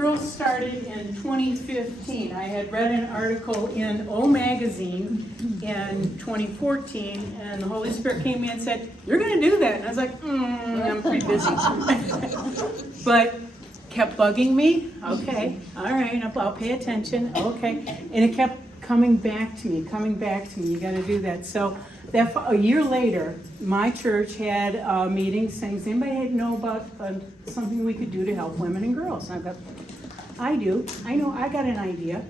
Girls started in 2015. I had read an article in O Magazine in 2014, and the Holy Spirit came in and said, "You're going to do that." And I was like, I'm pretty busy. But kept bugging me. Okay, all right, I'll pay attention. Okay, and it kept coming back to me. You got to do that. So that a year later, my church had a meeting saying, "Does anybody know about something we could do to help women and girls?" And I thought, I do. I know. I got an idea.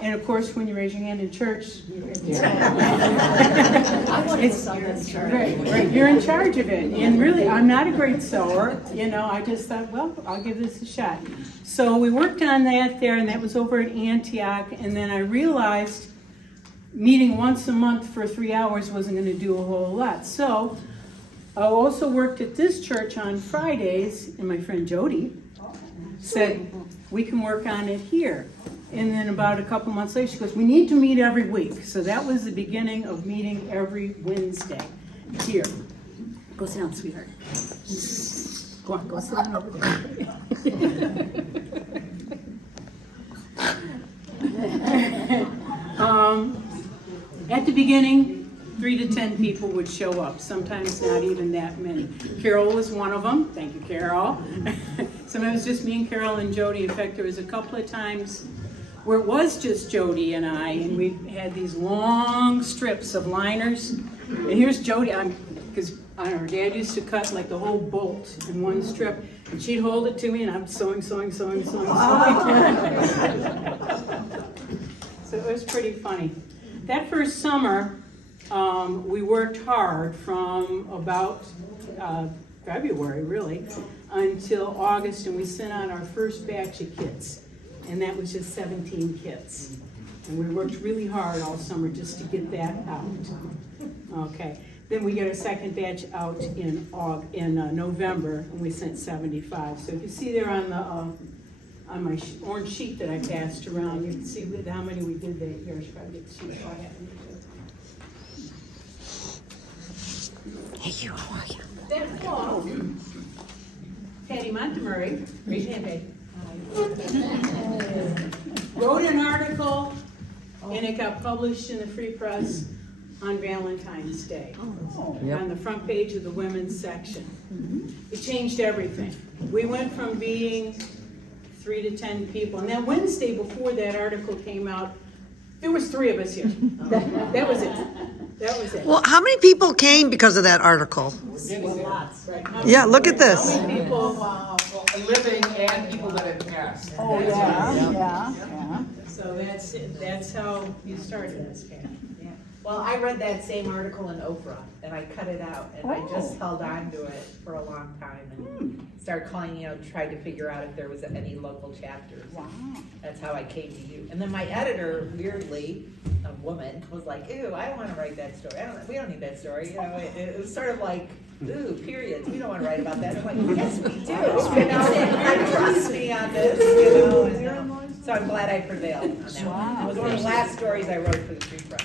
And of course, when you raise your hand in church, right. You're in charge of it. And really, I'm not a great sewer. I just thought, well, I'll give this a shot. So we worked on that there, and that was over at Antioch. And then I realized meeting once a month for 3 hours wasn't going to do a whole lot. So I also worked at this church on Fridays, and my friend Jody said, we can work on it here. And then about a couple months later, she goes, we need to meet every week. So that was the beginning of meeting every Wednesday here. Go sit down, sweetheart. Go on, go sit down over there. At the beginning, 3 to 10 people would show up, sometimes not even that many. Carol was one of them. Thank you, Carol. Sometimes just me and Carol and Jody. In fact, there was a couple of times where it was just Jody and I, and we had these long strips of liners. And here's Jody, because her dad used to cut like the whole bolt in one strip, and she'd hold it to me, and I'm sewing. So it was pretty funny. That first summer, we worked hard from about February, really, until August, and we sent out our first batch of kits. And that was just 17 kits. And we worked really hard all summer just to get that out. Okay. Then we get our second batch out in November, and we sent 75. So if you see there on the on my orange sheet that I passed around, you can see how many we did that year. I should probably get the sheet. Hey, you, how are you? That fall, Patty Montemery, raise your hand, Patty. Wrote an article, and it got published in the Free Press on Valentine's Day, on the front page of the women's section. It changed everything. We went from being 3 to 10 people, and that Wednesday before that article came out, there was 3 of us here. That was it. Well, how many people came because of that article? Lots, right? Yeah, look at this. How many people? Living and people that had passed. Oh, yeah. So that's it. That's how you started this, Pat. Well, I read that same article in Oprah, and I cut it out, and I just held on to it for a long time, and started calling, tried to figure out if there was any local chapters. Wow. That's how I came to you. And then my editor, weirdly, a woman, was like, "Ew, I don't want to write that story. We don't need that story." It was sort of like, "Ooh, periods. We don't want to write about that." I'm like, "Yes, we do. And trust me on this." And, so I'm glad I prevailed on that one. It was one of the last stories I wrote for the Free Press.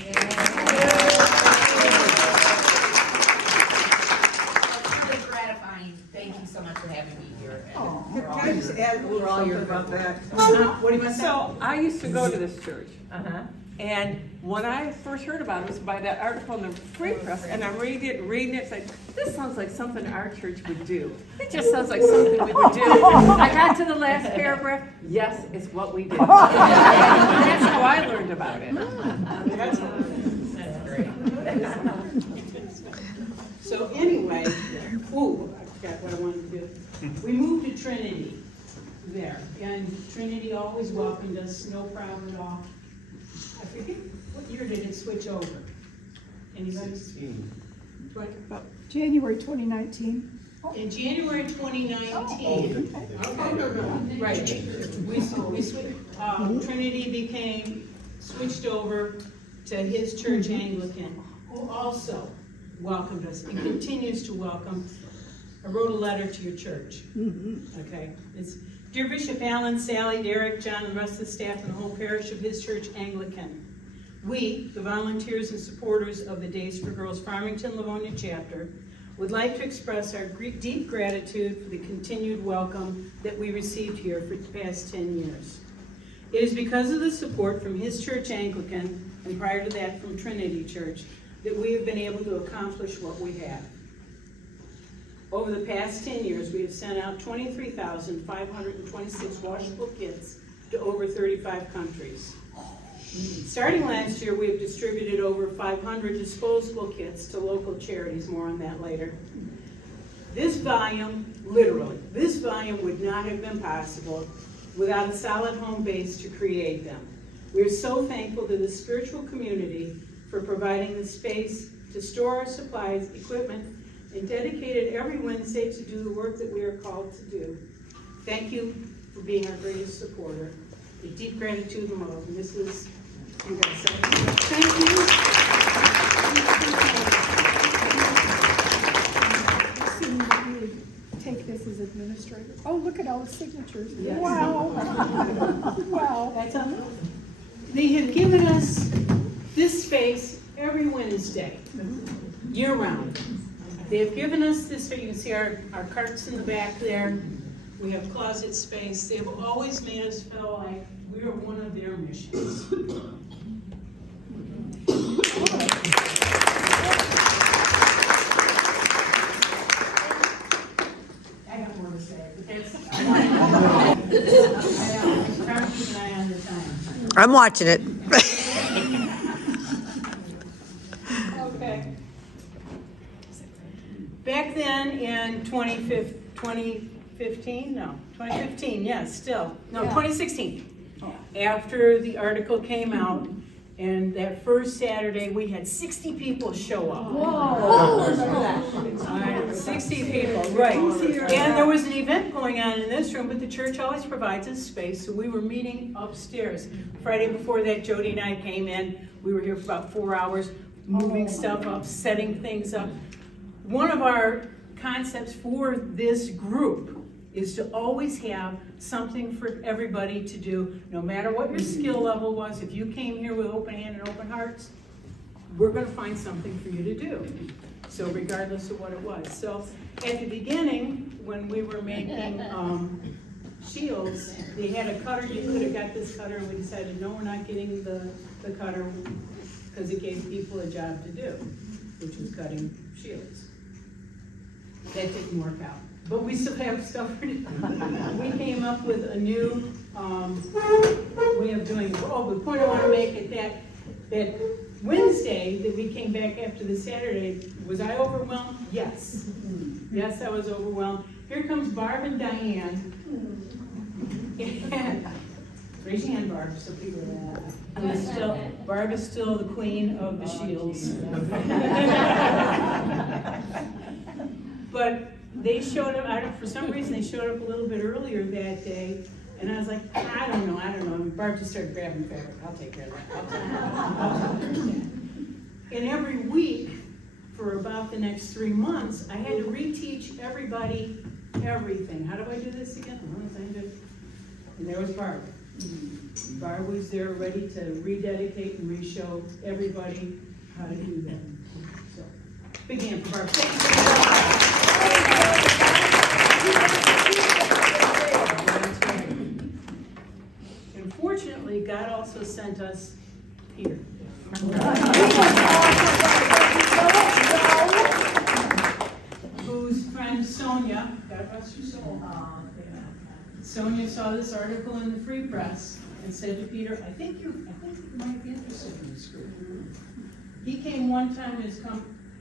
It's gratifying. Thank you so much for having me here. Can I just add a little something about that? What do you want to say? So I used to go to this church, Uh-huh. and when I first heard about it was by that article in the Free Press, and I'm reading it, it's like, this sounds like something our church would do. It just sounds like something we would do. I got to the last paragraph, yes, it's what we do. And that's how I learned about it. That's great. So anyway, I forgot what I wanted to do. We moved to Trinity there, and Trinity always welcomed us, no problem at all. I forget, what year did it switch over? Anybody? About January 2019. In January 2019. Right. Trinity switched over to his church, Anglican, who also welcomed us and continues to welcome. I wrote a letter to your church. Okay. It's, Dear Bishop Allen, Sally, Derek, John, and the rest of the staff and the whole parish of his church, Anglican. We, the volunteers and supporters of the Days for Girls Farmington, Livonia chapter, would like to express our deep gratitude for the continued welcome that we received here for the past 10 years. It is because of the support from his church Anglican, and prior to that from Trinity Church, that we have been able to accomplish what we have. Over the past 10 years, we have sent out 23,526 washable kits to over 35 countries. Starting last year, we have distributed over 500 disposable kits to local charities. More on that later. This volume, literally, this volume would not have been possible without a solid home base to create them. We are so thankful to the spiritual community for providing the space to store our supplies, equipment, and dedicated every Wednesday to do the work that we are called to do. Thank you for being our greatest supporter. A deep gratitude and love. And this is, you guys say, thank you. Assuming that you would take this as administrator. Oh, look at all the signatures. Yes. Wow. Wow. That's on. They have given us this space every Wednesday, year round. They have given us this, so you can see our carts in the back there. We have closet space. They've always made us feel like we are one of their missions. I got more to say, but that's. I try to keep an eye on the time. I'm watching it. Okay. Back then in 2015, yes, still. No, 2016. After the article came out, and that first Saturday, we had 60 people show up. Whoa. 60 people, right. And there was an event going on in this room, but the church always provides us space, so we were meeting upstairs. Friday before that, Jody and I came in. We were here for about 4 hours, moving stuff up, setting things up. One of our concepts for this group is to always have something for everybody to do, no matter what your skill level was. If you came here with open hand and open hearts, we're gonna find something for you to do. So regardless of what it was. So at the beginning, when we were making shields, they had a cutter. You could have got this cutter, and we decided, no, we're not getting the cutter because it gave people a job to do, which was cutting shields. That didn't work out. But we still have stuff for it. We came up with a new way of doing it. Oh, the point I want to make is that Wednesday that we came back after the Saturday, was I overwhelmed? Yes. Yes, I was overwhelmed. Here comes Barb and Diane. And raise your hand, Barb, so people Barb is still the queen of the shields. But they showed up, for some reason, they showed up a little bit earlier that day, and I was like, I don't know. And Barb just started grabbing fabric. I'll take care of that. I'll take care of that. And every week, for about the next 3 months, I had to reteach everybody everything. How do I do this again? And there was Barb. Barb was there ready to rededicate and re-show everybody how to do that. So, big hand for Barb. Unfortunately, God also sent us Peter. Whose friend Sonia, God rest her soul, Sonia saw this article in the Free Press and said to Peter, I think you might be interested in this group. He came one time in his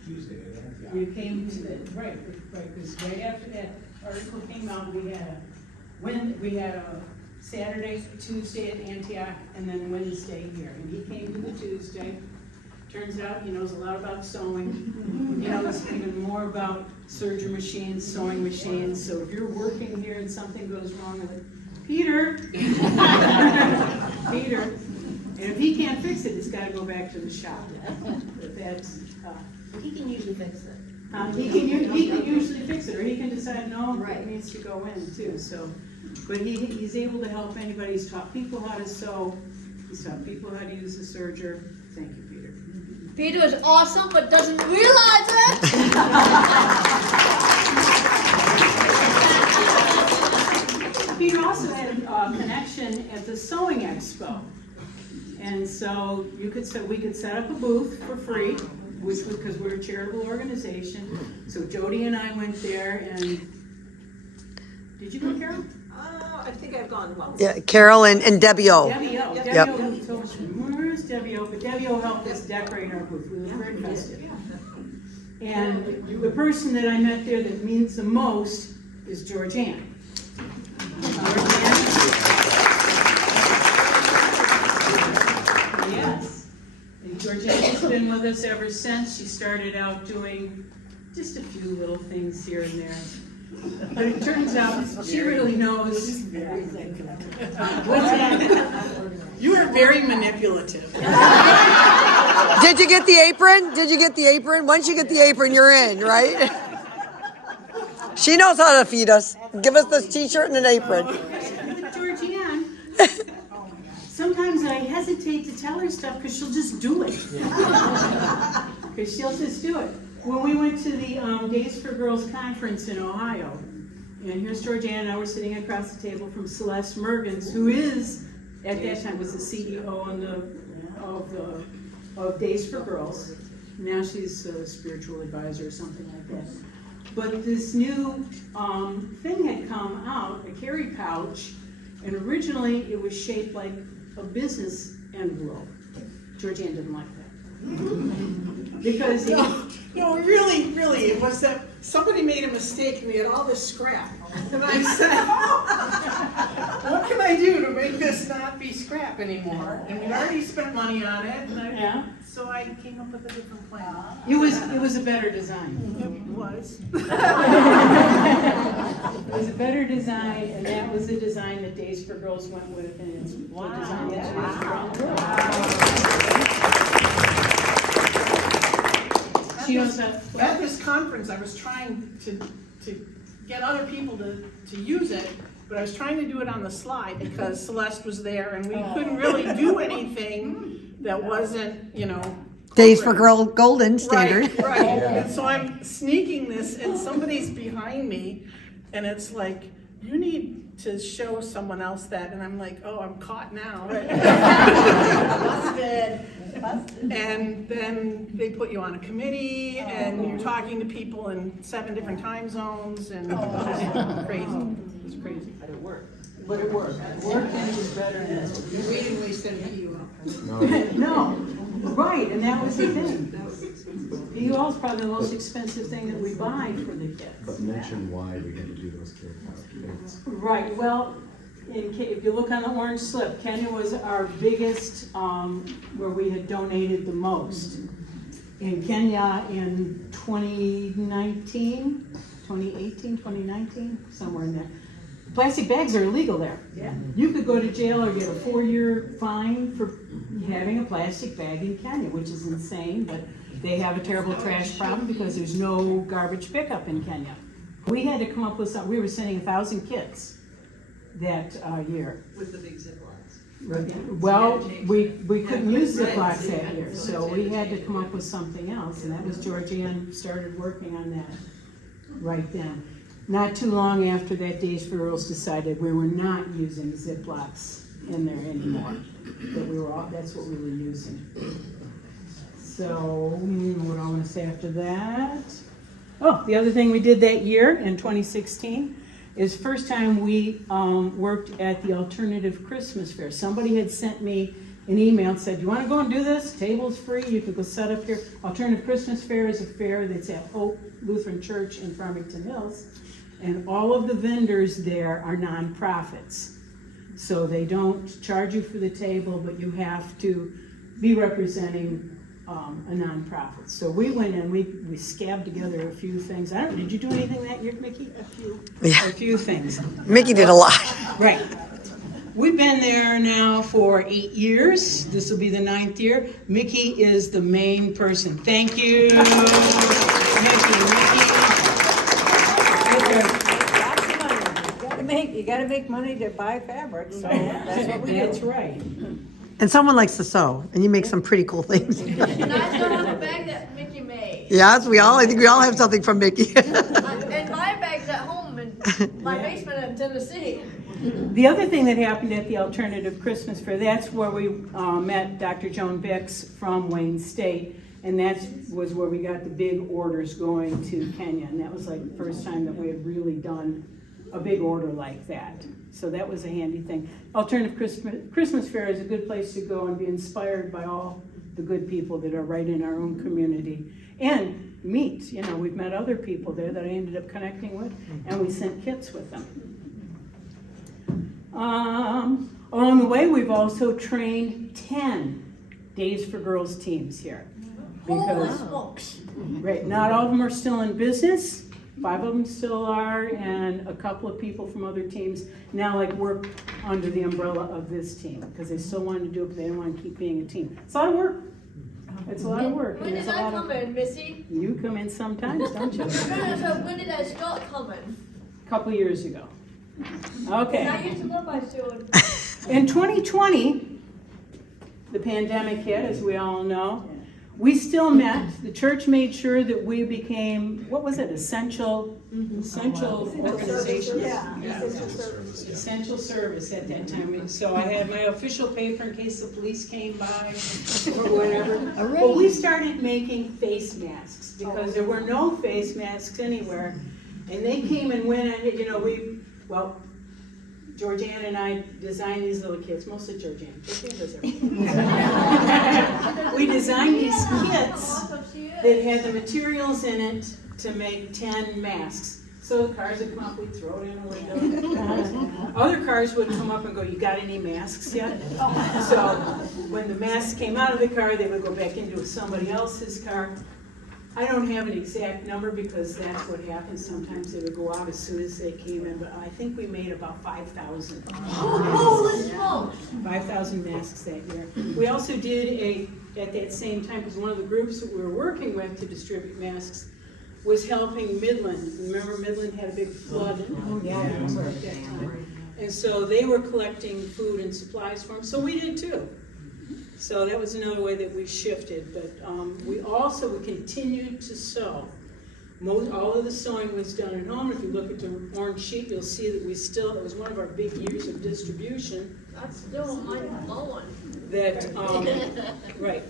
Tuesday, yeah. You came to the, right, because right after that article came out, we had a Saturday, Tuesday at Antioch, and then Wednesday here. And he came to the Tuesday. Turns out he knows a lot about sewing. He knows even more about serger machines, sewing machines. So if you're working here and something goes wrong with it, Peter, Peter, and if he can't fix it, it's got to go back to the shop. That's He can usually fix it. he can usually fix it, or he can decide no, it needs to go in too. So, but he's able to help anybody. He's taught people how to sew. He's taught people how to use the serger. Thank you, Peter. Peter is awesome, but doesn't realize it. Peter also had a connection at the Sewing Expo. And so we could set up a booth for free, because we're a charitable organization. So Jody and I went there and, did you go, Carol? I think I've gone once. Yeah, Carol and Debbie O. Debbie O. Yep. Debbie O told us, where's Debbie O? But Debbie O helped us decorate our booth. We were very festive. And the person that I met there that means the most is Georgianne. Yes. And Georgianne has been with us ever since. She started out doing just a few little things here and there. But it turns out she really knows. What's that? You are very manipulative. Did you get the apron? Did you get the apron? Once you get the apron, you're in, right? She knows how to feed us. Give us this t-shirt and an apron. With Georgianne, sometimes I hesitate to tell her stuff because she'll just do it. Because she'll just do it. When we went to the Days for Girls conference in Ohio, and here's Georgianne and I were sitting across the table from Celeste Mergens, who is, at that time, was the CEO of Days for Girls. Now she's a spiritual advisor or something like that. But this new thing had come out, a carry pouch, and originally it was shaped like a business envelope. Georgianne didn't like that. Because No, really, it was that somebody made a mistake and we had all this scrap. And I said, what can I do to make this not be scrap anymore? And we'd already spent money on it, and so I came up with a different plan. it was a better design. It was. It was a better design, and that was the design that Days for Girls went with, and it's the design that's used around the world. She knows that. At this conference, I was trying to get other people to use it, but I was trying to do it on the slide because Celeste was there and we couldn't really do anything that wasn't, Days for Girl Golden standard. Right. And so I'm sneaking this and somebody's behind me and it's like, you need to show someone else that. And I'm like, oh, I'm caught now. Busted. And then they put you on a committee and you're talking to people in 7 different time zones and it was crazy. It was crazy. But it worked. But it worked. It worked and it was better than this. We didn't waste any PU. No, right, and that was the thing. PUL is probably the most expensive thing that we buy for the kids. But mention why we had to do those care packages. Right, well, if you look on the orange slip, Kenya was our biggest, where we had donated the most. In Kenya in 2019, 2019, somewhere in there. Plastic bags are illegal there. Yeah. You could go to jail or get a 4-year fine for having a plastic bag in Kenya, which is insane, but they have a terrible trash problem because there's no garbage pickup in Kenya. We had to come up with something. We were sending 1,000 kits that year. With the big Ziplocs. Well, we couldn't use Ziplocs that year, so we had to come up with something else, and that was Georgianne started working on that right then. Not too long after that, Days for Girls decided we were not using Ziplocs in there anymore. That that's what we were using. So, what do I want to say after that? Oh, the other thing we did that year in 2016 is first time we worked at the Alternative Christmas Fair. Somebody had sent me an email and said, you want to go and do this? Table's free, you could go set up here. Alternative Christmas Fair is a fair that's at Hope Lutheran Church in Farmington Hills. And all of the vendors there are nonprofits. So they don't charge you for the table, but you have to be representing a nonprofit. So we went and we scabbed together a few things. Did you do anything that year, Mickey? A few things. Mickey did a lot. Right. We've been there now for 8 years. This will be the 9th year. Mickey is the main person. Thank you. Mickey. You gotta make money to buy fabric, so that's what we do. That's right. And someone likes to sew, and you make some pretty cool things. And I still have a bag that Mickey made. Yes, I think we all have something from Mickey. And my bag's at home in my basement in Tennessee. The other thing that happened at the Alternative Christmas Fair, that's where we met Dr. Joan Bix from Wayne State, and that was where we got the big orders going to Kenya, and that was like the first time that we had really done a big order like that. So that was a handy thing. Alternative Christmas Fair is a good place to go and be inspired by all the good people that are right in our own community. And meet, we've met other people there that I ended up connecting with, and we sent kits with them. Along the way, we've also trained 10 Days for Girls teams here. Holy Because, smokes. right, not all of them are still in business. 5 of them still are, and a couple of people from other teams now work under the umbrella of this team because they still wanted to do it, but they didn't want to keep being a team. It's a lot of work. It's a lot of work. When and did there's a I lot come of, in, Missy? you come in sometimes, don't you? No, so when did I start coming? A couple years ago. And I Okay. used to love my soon. In 2020, the pandemic hit, as we all know. We still met. The church made sure that we became, what was it, essential organization? Essential service at that time. So I had my official paper in case the police came by or whatever. But we started making face masks because there were no face masks anywhere. And they came and went and, Georgianne and I designed these little kits, mostly Georgianne. Georgianne does everything. We designed these kits that had the materials in it to make 10 masks. So the cars would come up, we'd throw it in a window. Other cars would come up and go, "You got any masks yet?" So when the masks came out of the car, they would go back into somebody else's car. I don't have an exact number because that's what happens. Sometimes they would go out as soon as they came in, but I think we made about 5,000. Holy smokes. 5,000 masks that year. We also did at that same time, because one of the groups that we were working with to distribute masks was helping Midland. Remember Midland had a big flood? Oh, yeah, I remember at that time. And so they were collecting food and supplies for them, so we did too. So that was another way that we shifted, but we continued to sew. All of the sewing was done at home. If you look at the orange sheet, you'll see that it was one of our big years of distribution. That's still mind-blowing. Right.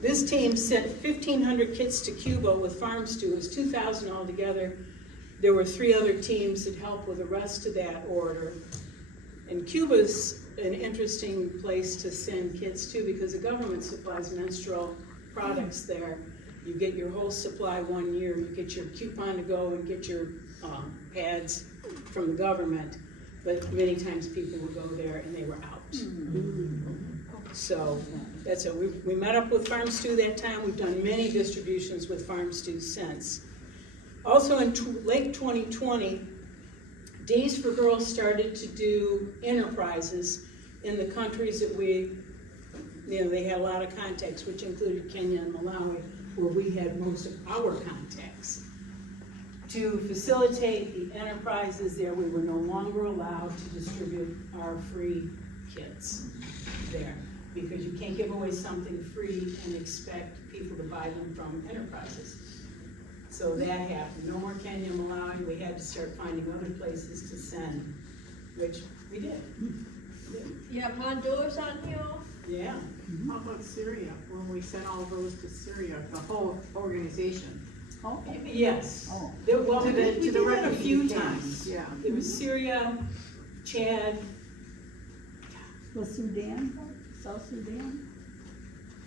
This team sent 1,500 kits to Cuba with farm stew. It was 2,000 altogether. There were 3 other teams that helped with the rest of that order. And Cuba's an interesting place to send kids to because the government supplies menstrual products there. You get your whole supply 1 year. You get your coupon to go and get your pads from the government. But many times people would go there and they were out. So that's it. We met up with Farm Stew that time. We've done many distributions with Farm Stew since. Also in late 2020, Days for Girls started to do enterprises in the countries that they had a lot of contacts, which included Kenya and Malawi, where we had most of our contacts. To facilitate the enterprises there, we were no longer allowed to distribute our free kits there, because you can't give away something free and expect people to buy them from enterprises. So that happened. No more Kenya, Malawi. We had to start finding other places to send, which we did. You have Honduras on here? Yeah. How about Syria, when we sent all those to Syria, the whole organization? Yes. Oh. We To the did that a refugee few camps, times. yeah. There was Syria, Chad. Was Sudan, South Sudan?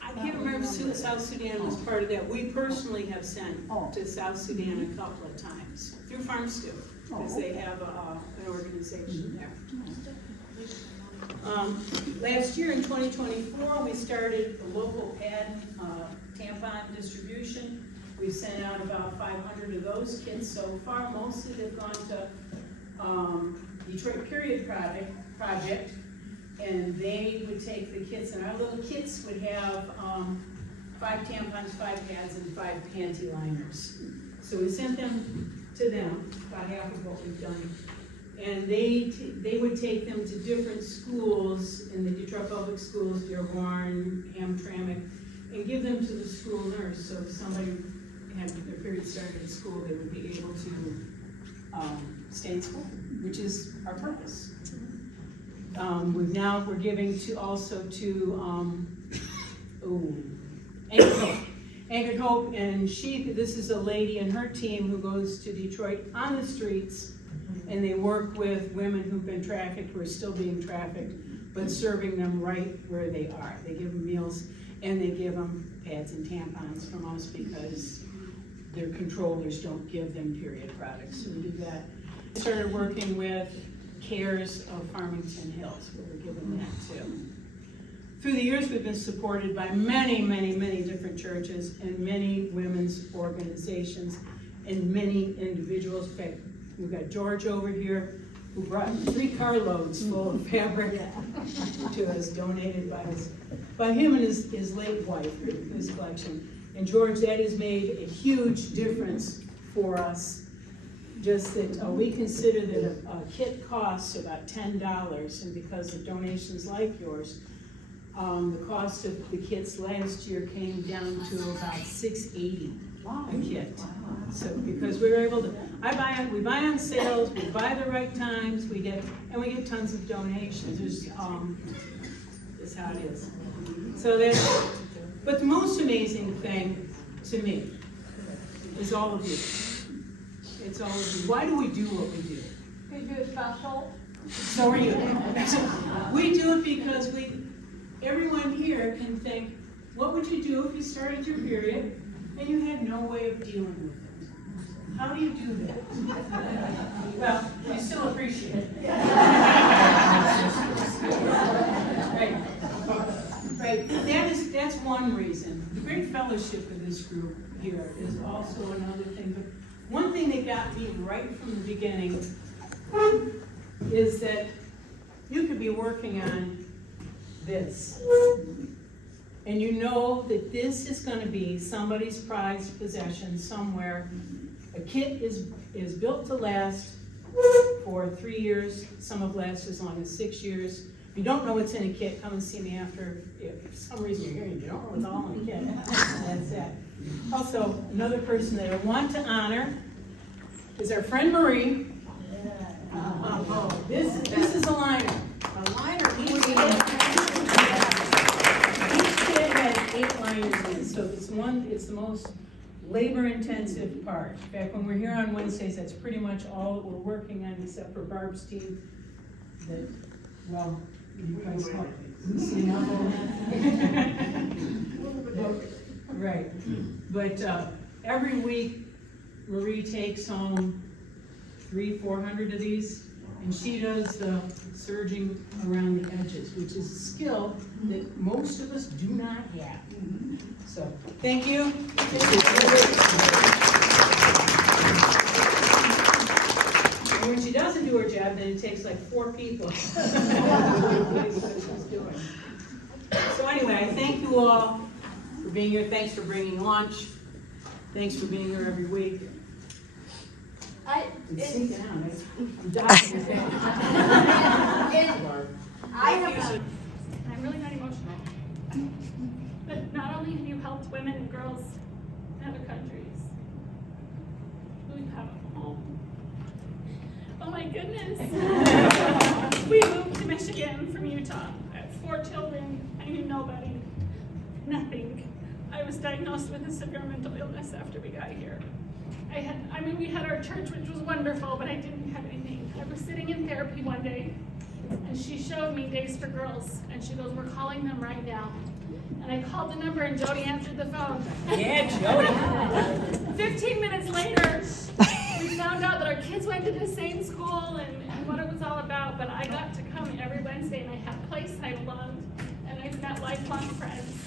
I can't remember if South Sudan was part of that. We personally have sent to South Sudan a couple of times through Farm Stew, because they have an organization there. Last year in 2024, we started the local pad tampon distribution. We've sent out about 500 of those kits so far. Mostly they've gone to Detroit Period Project, and they would take the kits, and our little kits would have 5 tampons, 5 pads, and 5 panty liners. So we sent them to them, about half of what we've done And they would take them to different schools in the Detroit Public Schools, Dearborn, Hamtramck, and give them to the school nurse. So if somebody had their period started in school, they would be able to stay in school, which is our purpose. We're giving to also to Anchored Hope, and this is a lady and her team who goes to Detroit on the streets, and they work with women who've been trafficked, who are still being trafficked, but serving them right where they are. They give them meals, and they give them pads and tampons from us because their controllers don't give them period products, so we do that. We started working with CARES of Farmington Hills, where we're giving that too. Through the years, we've been supported by many, many, many different churches and many women's organizations and many individuals. In fact, we've got George over here who brought 3 carloads full of fabric to us, donated by him and his late wife, his collection. And George, that has made a huge difference for us. Just that we consider that a kit costs about $10, and because of donations like yours, the cost of the kits last year came down to about $6.80 a kit. So because we were able to, we buy on sales, we buy the right times, we get tons of donations. That's how it is. So but the most amazing thing to me is all of you. It's all of you. Why do we do what we do? Could you do a special? So are you. We do it because everyone here can think, what would you do if you started your period and you had no way of dealing with it? How do you do that? Well, we still appreciate it. Right. That's one reason. The great fellowship of this group here is also another thing. But one thing that got me right from the beginning is that you could be working on this, and you know that this is going to be somebody's prized possession somewhere. A kit is built to last for 3 years. Some have lasted as long as 6 years. If you don't know what's in a kit, come and see me after. If for some reason you're here and you don't know what's all in a kit, that's that. Also, another person that I want to honor is our friend Marie. This is a liner. A liner. Each kit has 8 liners in it, so it's the most labor-intensive part. In fact, when we're here on Wednesdays, that's pretty much all that we're working on, except for Barb's team. You guys help. Right. But every week, Marie takes home 300-400 of these, and she does the serging around the edges, which is a skill that most of us do not have. So, thank you. And when she doesn't do her job, then it takes like 4 people. So anyway, I thank you all for being here. Thanks for bringing lunch. Thanks for being here every week. I'm really not emotional. But not only have you helped women and girls in other countries who have a home. Oh my goodness. We moved to Michigan from Utah. I have 4 children. I knew nobody. Nothing. I was diagnosed with a severe mental illness after we got here. We had our church, which was wonderful, but I didn't have anything. I was sitting in therapy one day, and she showed me Days for Girls, and she goes, "We're calling them right now." And I called the number, and Jody answered the phone. Yeah, Jody. 15 minutes later, we found out that our kids went to the same school and what it was all about, but I got to come every Wednesday, and I had a place I loved, and I've met lifelong friends.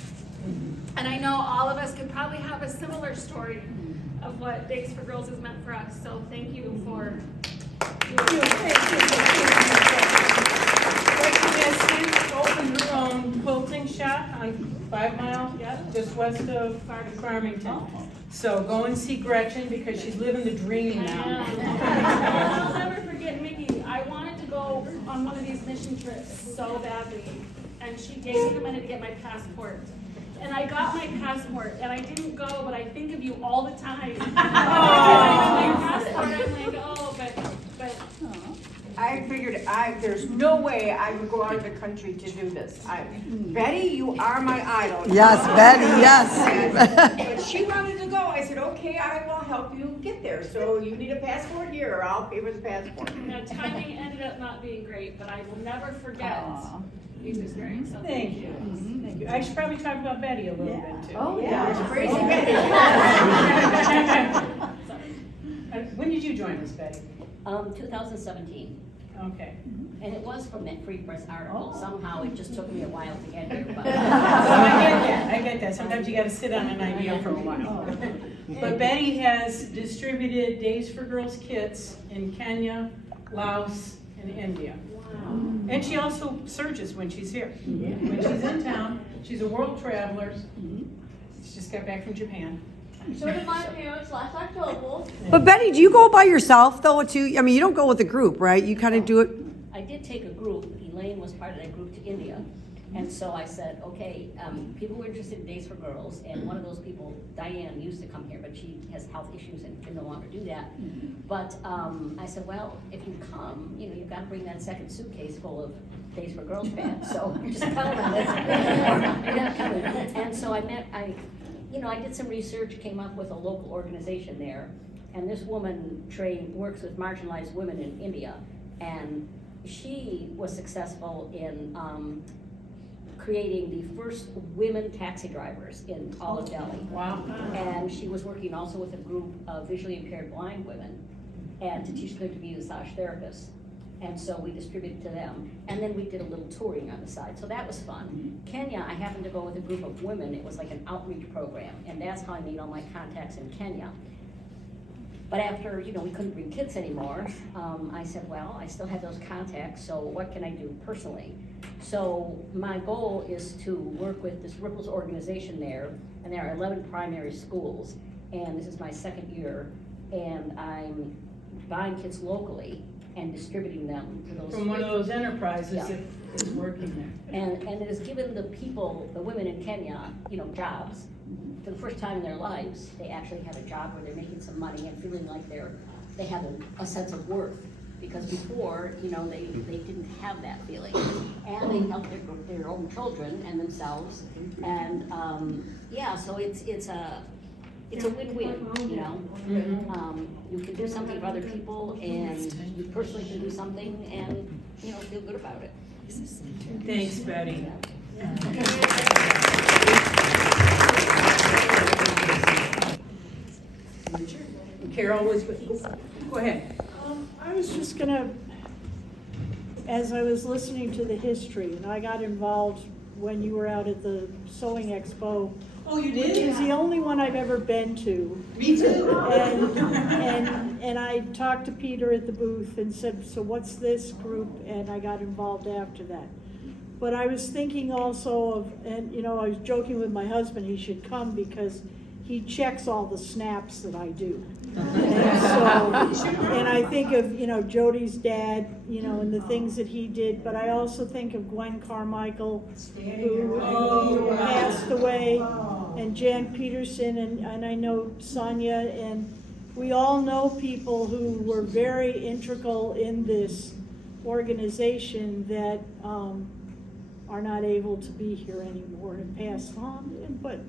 And I know all of us could probably have a similar story of what Days for Girls has meant for us. So thank you for opened her own quilting shop on 5 Mile, just west of Farmington. So go and see Gretchen because she's living the dream now. I'll never forget Mickey. I to go on one of these mission trips so badly, and she gave me the money to get my passport. And I got my passport, and I didn't go, but I think of you all the time. My passport, I'm like, oh, but. I figured there's no way I would go out of the country to do this. Betty, you are my idol. Yes, Betty, yes. But she wanted to go. I said, okay, I will help you get there. So you need a passport here, or I'll pay for the passport. Now, timing ended up not being great, but I will never forget these experiences. So Thank you. Thank you. I should probably talk about Betty a little bit too. Oh, yeah. Crazy Betty. When did you join us, Betty? 2017, Okay. and it was from that Free Press article. Somehow it just took me a while to get here, but. I get that. Sometimes you gotta sit on an idea for a while. But Betty has distributed Days for Girls kits in Kenya, Laos, and India. And she also searches when she's here. When she's in town, she's a world traveler. She just got back from Japan. So did my parents last October. But Betty, do you go by yourself though too? I mean, you don't go with a group, right? You kind of do it. I did take a group. Elaine was part of that group to India. And so I said, okay, people were interested in Days for Girls, and one of those people, Diane, used to come here, but she has health issues and can no longer do that. But I said, well, if you come, you've got to bring that second suitcase full of Days for Girls pants. So just count on it. You're not coming. And so I did some research, came up with a local organization there, and this woman works with marginalized women in India, and she was successful in creating the first women taxi drivers in all of Delhi. Wow. And she was working also with a group of visually impaired blind women, and to teach them to be massage therapists. And so we distributed to them, and then we did a little touring on the side, so that was fun. Kenya, I happened to go with a group of women. It was like an outreach program, and that's how I made all my contacts in Kenya. But after, we couldn't bring kids anymore, I said, well, I still have those contacts, so what can I do personally? So my goal is to work with this Ripples organization there, and there are 11 primary schools, and this is my second year, and I'm buying kits locally and distributing them to those. From one of those enterprises Yeah. that is working there. And it has given the women in Kenya, jobs. For the first time in their lives, they actually have a job where they're making some money and feeling like they have a sense of worth. Because before, they didn't have that feeling. And they help their own children and themselves. And, so it's a win-win, you can do something for other people, and you personally can do something and, feel good about it. Thanks, Betty. Carol was, go ahead. I was just gonna, as I was listening to the history, and I got involved when you were out at the Sewing Expo. Oh, you Which did? is the only one I've ever been to. Me too. And I talked to Peter at the booth and said, so what's this group? And I got involved after that. But I was thinking also of, and I was joking with my husband, he should come because he checks all the snaps that I do. And I think of, Jody's dad, and the things that he did, but I also think of Gwen Carmichael, who passed away, and Jan Peterson, and I know Sonia, and we all know people who were very integral in this organization that are not able to be here anymore and passed on, but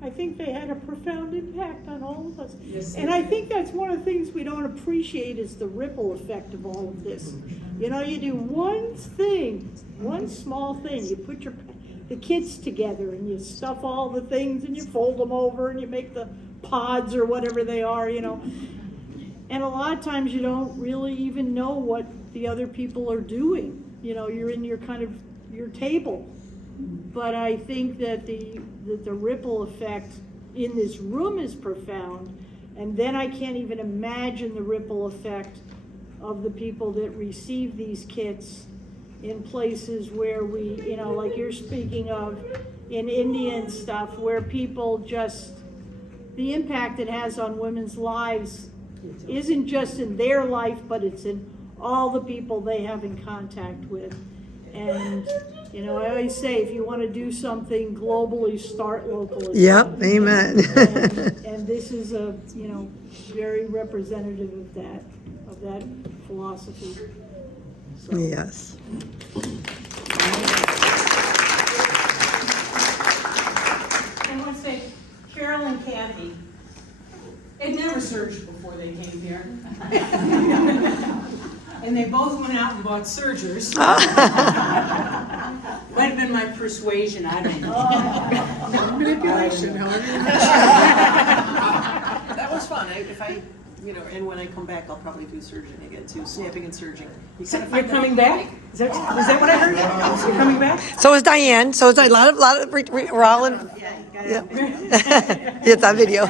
I think they had a profound impact on all of us. Yes, and I think that's one of the things we don't appreciate is the ripple effect of all of this. You do one thing, one small thing, you put the kids together and you stuff all the things and you fold them over and you make the pods or whatever they are, And a lot of times you don't really even know what the other people are doing. You're in your table. But I think that the ripple effect in this room is profound, and then I can't even imagine the ripple effect of the people that receive these kits in places where we, like you're speaking of in India and stuff, where people just, the impact it has on women's lives isn't just in their life, but it's in all the people they have in contact with. And, you know, I always say, if you want to do something globally, start locally. Yep, amen. And this is a, you know, very representative of that philosophy. So. Yes. I want to say, Carol and Kathy, they'd never surged before they came here. And they both went out and bought surgers. Might have been my persuasion, I don't know. Manipulation, That was fun. And when I come back, I'll probably do surgeon again too, snapping and surging. You're coming back? Is that what I heard? You're coming back? So is Diane. So is a lot of we're all in. Yeah. It's on video.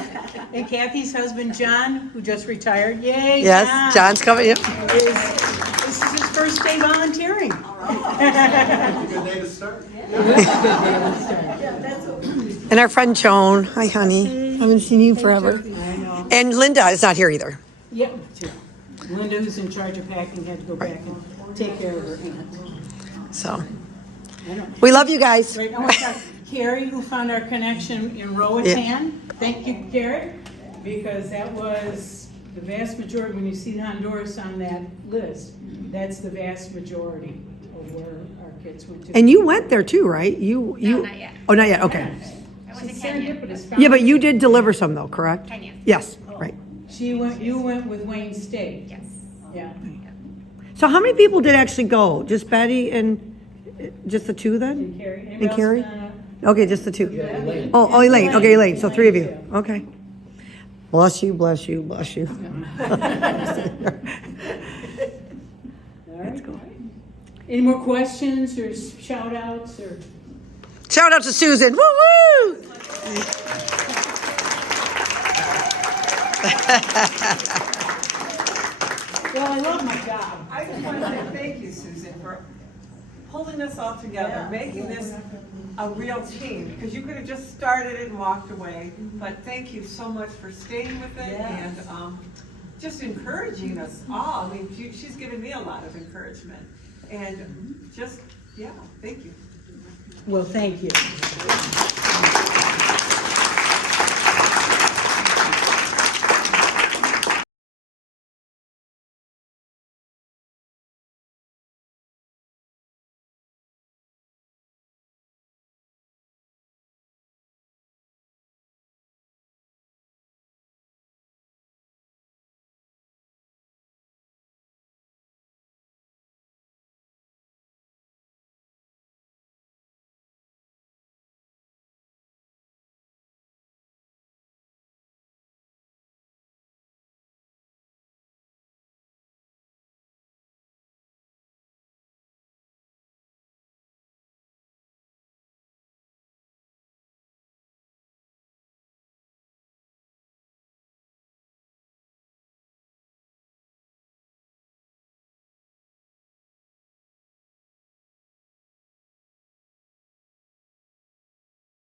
And Kathy's husband, John, who just retired. Yay, Yes, John. John's coming. Yep. This is his first day volunteering. Good day to start. And our friend Joan. Hi, honey. Haven't seen you forever. I know. And Linda is not here either. Yep, too. Linda, who's in charge of packing, had to go back and take care of her aunt. So we love you guys. Right, I want to thank Carrie, who found our connection in Roatan. Thank you, Carrie, because that was the vast majority. When you see Honduras on that list, that's the vast majority of where our kids went to. And you went there too, right? You. No, not yet. Oh, not yet. Okay. I went to She's Kenya. serendipitous. Yeah, but you did deliver some though, correct? Kenya. Yes. Right. You went with Wayne State. Yes. Yeah. So how many people did actually go? Just Betty and just the two then? And Carrie. Anybody And else Carrie? gonna- Okay, just the two. Oh, Elaine. Okay, Elaine. So three of you. Okay. Bless you, bless you, bless you. All right. Any more questions or shout outs or? Shout out to Susan. Woo woo! Well, I love my job. I just want to say thank you, Susan, for pulling this all together, making this a real team, because you could have just started it and walked away. But thank you so much for staying with it and just encouraging us all. I mean, she's given me a lot of encouragement. And just, thank you. Well, thank you.